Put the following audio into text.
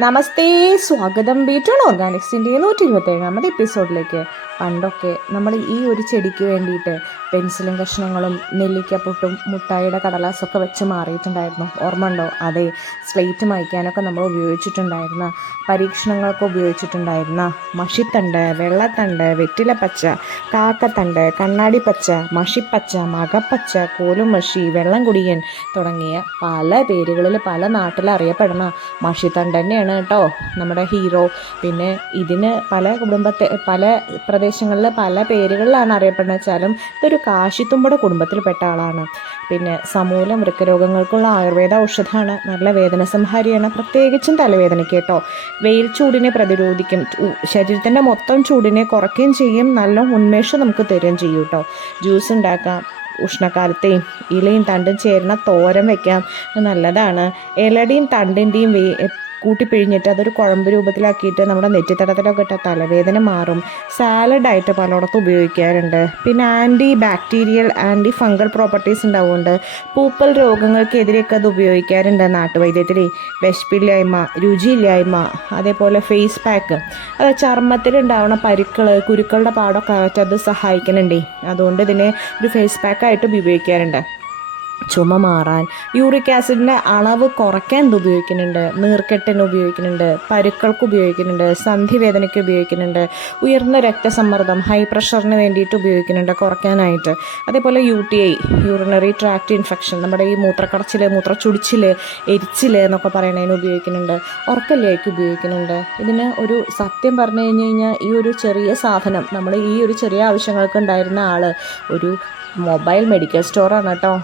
നമസ്തേ, സ്വാഗതം. ബീറ്റോൺ ഓർഗാനിക്സിൻ്റെ 127ാമത് എപ്പിസോഡിലേക്ക്. പണ്ടൊക്കെ നമ്മൾ ഈ ഒരു ചെടിക്ക് വേണ്ടിയിട്ട് പെൻസിലും കഷ്ണങ്ങളും നെല്ലിക്കപ്പൊട്ടും മുട്ടായിയുടെ കടലാസൊക്കെ വെച്ച് മാറിയിട്ടുണ്ടായിരുന്നു. ഓർമ്മ ഉണ്ടോ? അതെ, സ്ലേറ്റ് മായ്ക്കാനൊക്കെ നമ്മൾ ഉപയോഗിച്ചിട്ടുണ്ടായിരുന്ന, പരീക്ഷണങ്ങളൊക്കെ ഉപയോഗിച്ചിട്ടുണ്ടായിരുന്ന മഷിത്തണ്ട്, വെള്ളത്തണ്ട്, വെറ്റിലപ്പച്ച, കാക്കത്തണ്ട്, കണ്ണാടിപ്പച്ച, മഷിപ്പച്ച, മകപ്പച്ച, കോലുമഷി, വെള്ളം കുടിയൻ തുടങ്ങിയ പല പേരുകളിൽ പല നാട്ടിൽ അറിയപ്പെടുന്ന മഷിത്തണ്ട് തന്നെയാണ് കേട്ടോ നമ്മുടെ ഹീറോ. പിന്നെ ഇതിന് പല പ്രദേശങ്ങളിൽ പല പേരുകളിലാണ് അറിയപ്പെടുന്നത് വെച്ചാലും ഇതൊരു കാശിത്തുമ്പയുടെ കുടുംബത്തിൽപ്പെട്ട ആളാണ്. പിന്നെ സമൂല വൃക്കരോഗങ്ങൾക്കുള്ള ആയുർവേദ ഔഷധമാണ്. നല്ല വേദന സംഹാരിയാണ്, പ്രത്യേകിച്ചും തലവേദനയ്ക്ക് കേട്ടോ. വെയിൽ ചൂടിനെ പ്രതിരോധിക്കും, ശരീരത്തിൻ്റെ മൊത്തം ചൂടിനെ കുറയ്ക്കുകയും ചെയ്യും, നല്ല ഉന്മേഷം നമുക്ക് തരുകയും ചെയ്യും കേട്ടോ. ജ്യൂസ് ഉണ്ടാക്കാം, ഉഷ്ണക്കാലത്തെയും ഇലയും തണ്ടും ചേരുന്ന തോരൻ വയ്ക്കാം, നല്ലതാണ്. ഇലയുടെയും തണ്ടിൻ്റെയും കൂട്ടിപ്പിഴിഞ്ഞിട്ട് അതൊരു കുഴമ്പ് രൂപത്തിലാക്കിയിട്ട് നമ്മുടെ നെറ്റിത്തടത്തിലൊക്കെ ഇട്ട തലവേദന മാറും. സാലഡായിട്ട് പലയിടത്തും ഉപയോഗിക്കാറുണ്ട്. പിന്നെ anti bacterial, anti fungal properties ഉണ്ടാവുന്നുണ്ട്. പൂപ്പൽ രോഗങ്ങൾക്കെതിരെയൊക്കെ അത് ഉപയോഗിക്കാറുണ്ട് നാട്ടുവൈദ്യത്തിൽ. വിശപ്പില്ലായ്മ, രുചിയില്ലായ്മ, അതേപോലെ ഫേസ് പാക്ക്, അത് ചർമ്മത്തിലുണ്ടാവുന്ന പരുക്കൾ, കുരുക്കളുടെ പാടൊക്കെ അത് സഹായിക്കുന്നുണ്ടേ. അതുകൊണ്ട് ഇതിനെ ഒരു ഫേസ് പാക്കായിട്ട് ഉപയോഗിക്കാറുണ്ട്. ചുമ മാറാൻ, യൂറിക് ആസിഡിൻ്റെ അളവ് കുറയ്ക്കാൻ ഇത് ഉപയോഗിക്കുന്നുണ്ട്. നീർക്കെട്ടിന് ഉപയോഗിക്കുന്നുണ്ട്, പരുക്കൾക്ക് ഉപയോഗിക്കുന്നുണ്ട്, സന്ധിവേദനയ്ക്ക് ഉപയോഗിക്കുന്നുണ്ട്, ഉയർന്ന രക്തസമ്മർദ്ദം, ഹൈ പ്രഷറിന് വേണ്ടിയിട്ട് ഉപയോഗിക്കുന്നുണ്ട് കുറയ്ക്കാനായിട്ട്. അതേപോലെ UTI, യൂറിനറി ട്രാക്ട് ഇൻഫെക്ഷൻ, നമ്മുടെ ഈ മൂത്രക്കടച്ചിൽ, മൂത്രച്ചുടിച്ചിൽ, എരിച്ചിൽ എന്നൊക്കെ പറയുന്നതിന് ഉപയോഗിക്കുന്നുണ്ട്. ഉറക്കല്ലേക്ക് ഉപയോഗിക്കുന്നുണ്ട്. ഇതിന് ഒരു സത്യം പറഞ്ഞു കഴിഞ്ഞാൽ ഈ ഒരു ചെറിയ സാധനം നമ്മൾ ഈ ഒരു ചെറിയ ആവശ്യങ്ങൾക്ക് ഉണ്ടായിരുന്ന ആൾ ഒരു മൊബൈൽ മെഡിക്കൽ സ്റ്റോറാണ് കേട്ടോ.